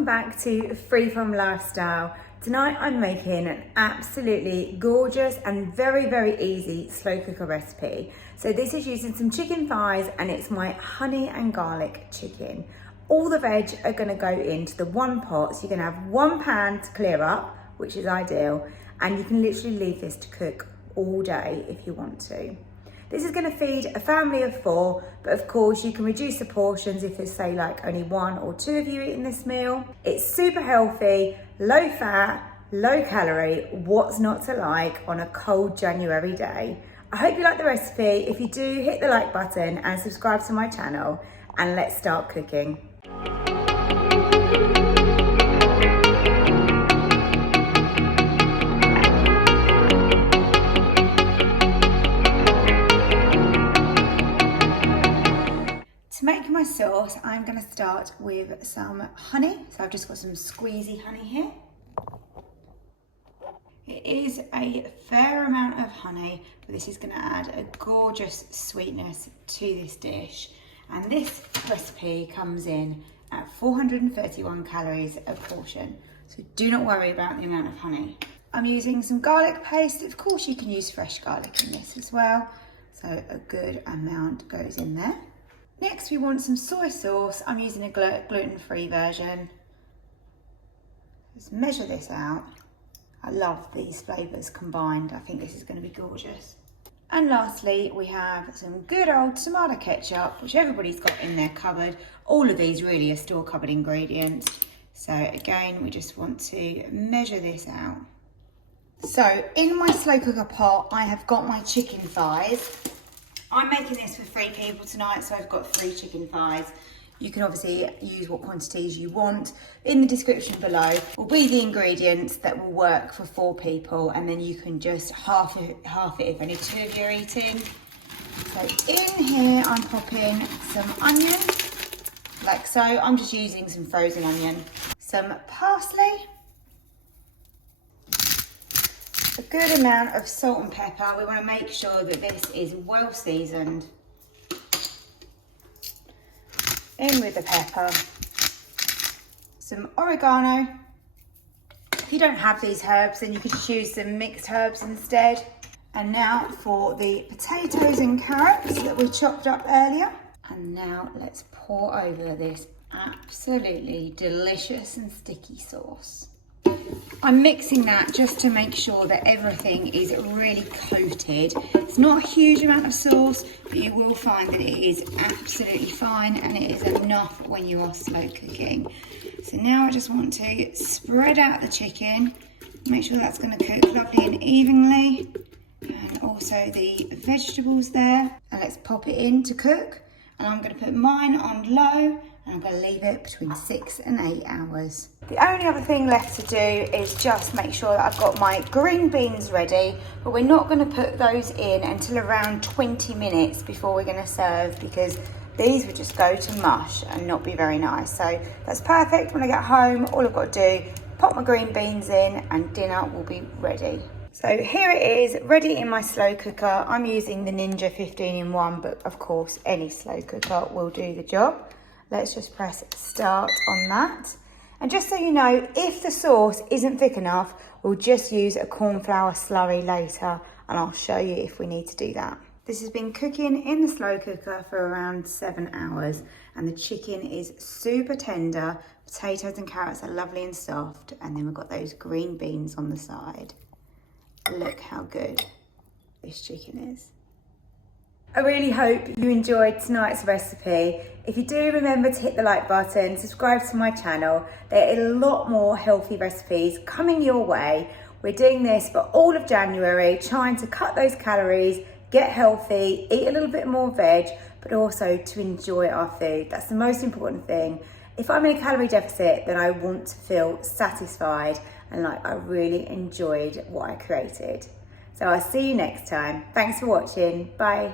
welcome back to Free From Lifestyle. Tonight I'm making an absolutely gorgeous and very easy slow cooker recipe. So this is using some chicken thighs and it's my honey and garlic chicken. All the veg are going to go into the one pot, so you're going to have one pan to clear up, which is ideal, and you can literally leave this to cook all day if you want to. This is going to feed a family of 4, but of course you can reduce the portions if there's say like only 1 or 2 of you eating this meal. It's super healthy, low fat, low calorie. What's not to like on a cold January day? I hope you like the recipe. If you do, hit the like button and subscribe to my channel, and let's start cooking. To make my sauce, I'm going to start with some honey. So I've just got some squeezy honey here. It is a fair amount of honey, but this is going to add a gorgeous sweetness to this dish. And this recipe comes in at 431 calories a portion. So do not worry about the amount of honey. I'm using some garlic paste. Of course you can use fresh garlic in this as well. So a good amount goes in there. Next we want some soy sauce. I'm using a gluten-free version. Let's measure this out. I love these flavours combined. I think this is going to be gorgeous. And lastly, we have some good old tomato ketchup, which everybody's got in their cupboard. All of these really are store cupboard ingredients. So again, we just want to measure this out. So in my slow cooker pot, I have got my chicken thighs. I'm making this for 3 people tonight, so I've got 3 chicken thighs. You can obviously use what quantities you want. In the description below will be the ingredients that will work for 4 people, and then you can just half it if only 2 of you are eating. So in here I'm popping some onion, like so. I'm just using some frozen onion, some parsley, a good amount of salt and pepper. We want to make sure that this is well seasoned. In with the pepper, some oregano. If you don't have these herbs, then you can just use some mixed herbs instead. And now for the potatoes and carrots that we chopped up earlier. And now let's pour over this absolutely delicious and sticky sauce. I'm mixing that just to make sure that everything is really coated. It's not a huge amount of sauce, but you will find that it is absolutely fine and it is enough when you are slow cooking. So now I just want to spread out the chicken, make sure that's going to cook lovely and evenly, and also the vegetables there. And let's pop it in to cook. And I'm going to put mine on low, and I'm going to leave it between 6 and 8 hours. The only other thing left to do is just make sure that I've got my green beans ready, but we're not going to put those in until around 20 minutes before we're going to serve, because these would just go to mush and not be very nice. So that's perfect. When I get home, all I've got to do, pop my green beans in and dinner will be ready. So here it is, ready in my slow cooker. I'm using the Ninja 15-in-1, but of course any slow cooker will do the job. Let's just press start on that. And just so you know, if the sauce isn't thick enough, we'll just use a cornflour slurry later, and I'll show you if we need to do that. This has been cooking in the slow cooker for around 7 hours, and the chicken is super tender. Potatoes and carrots are lovely and soft, and then we've got those green beans on the side. Look how good this chicken is. I really hope you enjoyed tonight's recipe. If you do, remember to hit the like button, subscribe to my channel. There are a lot more healthy recipes coming your way. We're doing this for all of January, trying to cut those calories, get healthy, eat a little bit more veg, but also to enjoy our food. That's the most important thing. If I'm in a calorie deficit, then I want to feel satisfied and like I really enjoyed what I created. So I'll see you next time. Thanks for watching. Bye.